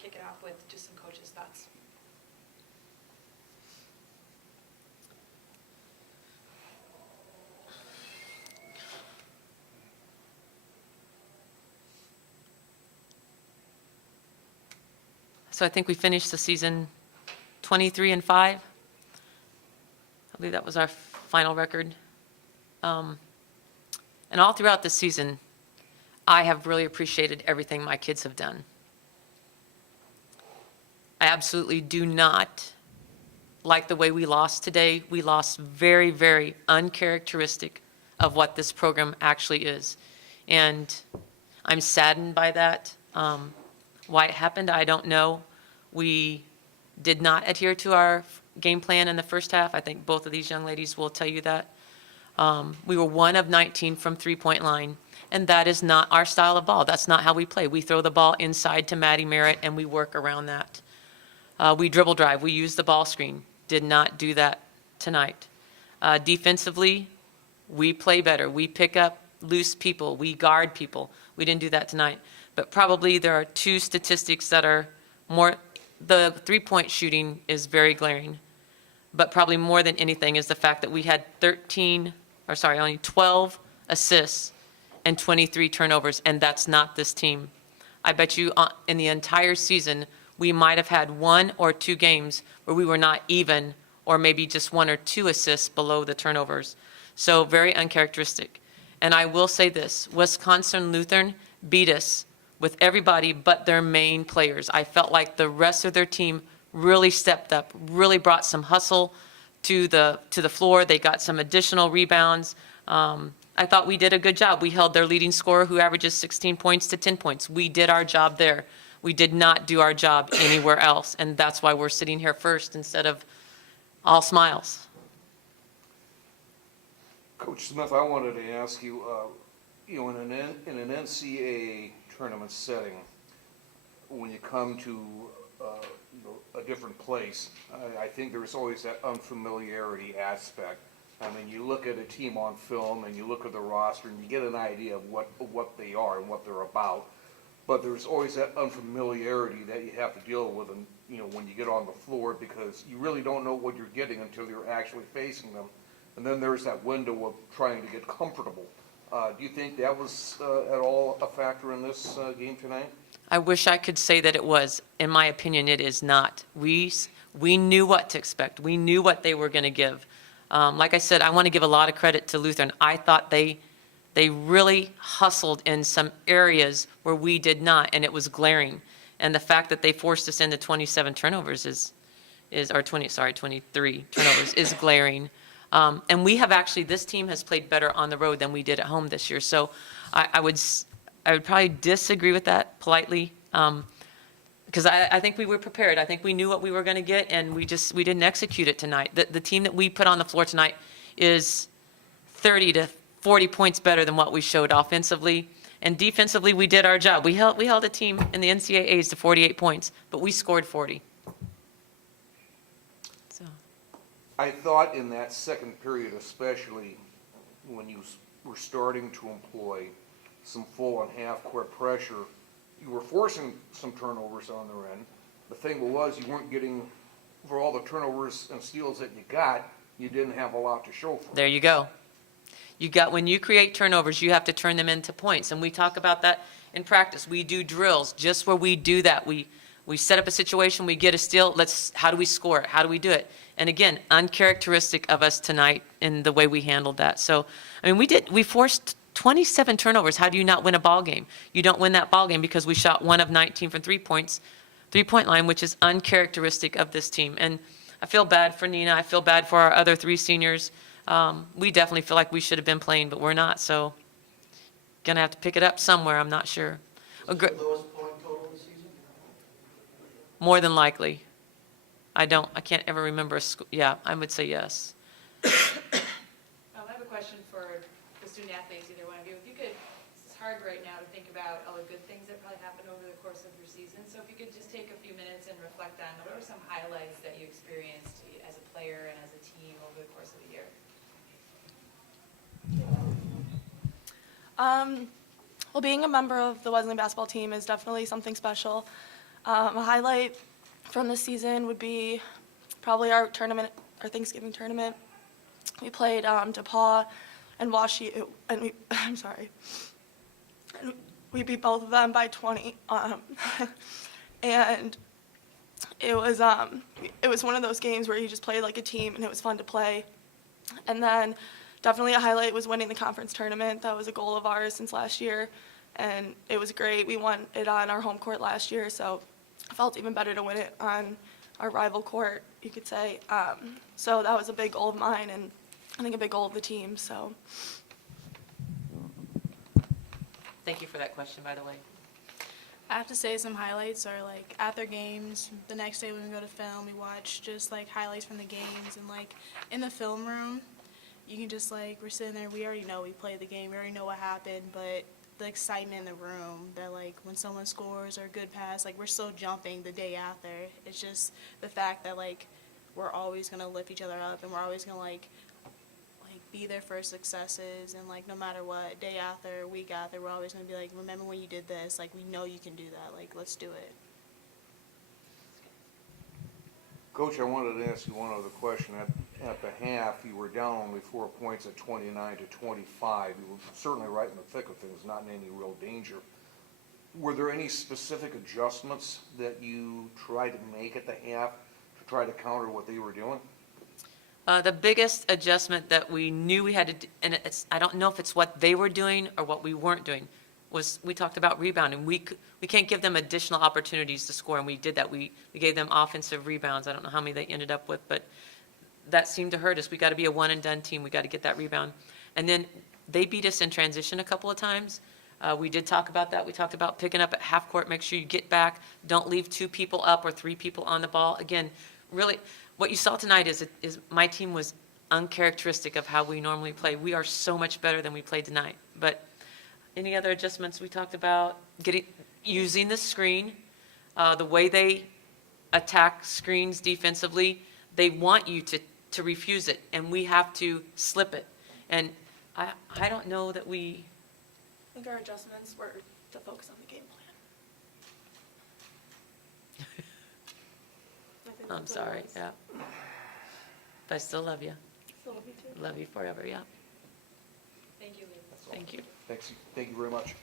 kick it off with just some coaches' thoughts. So I think we finished the season 23-5. I believe that was our final record. And all throughout the season, I have really appreciated everything my kids have done. I absolutely do not like the way we lost today. We lost very, very uncharacteristic of what this program actually is. And I'm saddened by that. Why it happened, I don't know. We did not adhere to our game plan in the first half. I think both of these young ladies will tell you that. We were 1 of 19 from three-point line, and that is not our style of ball. That's not how we play. We throw the ball inside to Maddie Merritt, and we work around that. We dribble drive. We use the ball screen. Did not do that tonight. Defensively, we play better. We pick up loose people. We guard people. We didn't do that tonight. But probably there are two statistics that are more, the three-point shooting is very glaring. But probably more than anything is the fact that we had only 12 assists and 23 turnovers, and that's not this team. I bet you in the entire season, we might have had 1 or 2 games where we were not even, or maybe just 1 or 2 assists below the turnovers. So very uncharacteristic. And I will say this, Wisconsin Lutheran beat us with everybody but their main players. I felt like the rest of their team really stepped up, really brought some hustle to the floor. They got some additional rebounds. I thought we did a good job. We held their leading scorer, who averages 16 points, to 10 points. We did our job there. We did not do our job anywhere else, and that's why we're sitting here first instead of all smiles. Coach Smith, I wanted to ask you, in an NCAA tournament setting, when you come to a different place, I think there's always that unfamiliarity aspect. I mean, you look at a team on film and you look at the roster and you get an idea of what they are and what they're about. But there's always that unfamiliarity that you have to deal with, and when you get on the floor, because you really don't know what you're getting until you're actually facing them. And then there's that window of trying to get comfortable. Do you think that was at all a factor in this game tonight? I wish I could say that it was. In my opinion, it is not. We knew what to expect. We knew what they were going to give. Like I said, I want to give a lot of credit to Lutheran. I thought they really hustled in some areas where we did not, and it was glaring. And the fact that they forced us into 27 turnovers 23 turnovers is glaring. And we have actually, this team has played better on the road than we did at home this year. So I would probably disagree with that politely, because I think we were prepared. I think we knew what we were going to get, and we didn't execute it tonight. The team that we put on the floor tonight is 30 to 40 points better than what we showed offensively. And defensively, we did our job. We held a team in the NCAAs to 48 points, but we scored 40. So I thought in that second period, especially when you were starting to employ some full and half-court pressure, you were forcing some turnovers on their end. The thing was, you weren't getting, for all the turnovers and steals that you got, you didn't have a lot to show for it. there you go. When you create turnovers, you have to turn them into points. And we talk about that in practice. We do drills just where we do that. We set up a situation, we get a steal, how do we score it? How do we do it? And again, uncharacteristic of us tonight in the way we handled that. So, I mean, we forced 27 turnovers. How do you not win a ball game? You don't win that ball game because we shot 1 of 19 from three-point line, which is uncharacteristic of this team. And I feel bad for Nina. I feel bad for our other 3 seniors. We definitely feel like we should have been playing, but we're not. So, gonna have to pick it up somewhere. I'm not sure. Was it the lowest point total of the season? More than likely. I can't ever remember yeah, I would say yes. I have a question for the student athletes, either one of you. If you could, it's hard right now to think about all the good things that probably happened over the course of your season. So if you could just take a few minutes and reflect on what were some highlights that you experienced as a player and as a team over the course of the year. Well, being a member of the Wesleyan basketball team is definitely something special. A highlight from this season would be probably our Thanksgiving tournament. We played DePaul and Washi, and I'm sorry, and we beat both of them by 20. And it was one of those games where you just played like a team, and it was fun to play. And then definitely a highlight was winning the conference tournament. That was a goal of ours since last year, and it was great. We won it on our home court last year, so it felt even better to win it on our rival court, you could say. So that was a big goal of mine, and I think a big goal of the team. So Thank you for that question, by the way. I have to say some highlights are like at their games. The next day when we go to film, we watch just like highlights from the games, and like in the film room, you can just like, we're sitting there, we already know we played the game, we already know what happened, but the excitement in the room that like when someone scores or a good pass, like we're still jumping the day after. It's just the fact that like we're always gonna lift each other up, and we're always gonna like be there for successes, and like no matter what, day after, week after, we're always gonna be like, remember when you did this, like we know you can do that, like let's do it. Coach, I wanted to ask you one other question. At the half, you were down only 4 points at 29 to 25. You were certainly right in the thick of things, not in any real danger. Were there any specific adjustments that you tried to make at the half to try to counter what they were doing? The biggest adjustment that we knew we had to do, and I don't know if it's what they were doing or what we weren't doing, was we talked about rebounding. We can't give them additional opportunities to score, and we did that. We gave them offensive rebounds. I don't know how many they ended up with, but that seemed to hurt us. We got to be a one-and-done team. We got to get that rebound. And then they beat us in transition a couple of times. We did talk about that. We talked about picking up at half court. Make sure you get back. Don't leave 2 people up or 3 people on the ball. Again, really, what you saw tonight is my team was uncharacteristic of how we normally play. We are so much better than we played tonight. But any other adjustments we talked about? Using the screen, the way they attack screens defensively, they want you to refuse it, and we have to slip it. And I don't know that we... I think our adjustments were to focus on the game plan. I think I'm that's what it sorry, was. yeah. But I still love you. Still love you too. Love you forever, yeah. Thank you, Lee. Thank you. Thank you very much.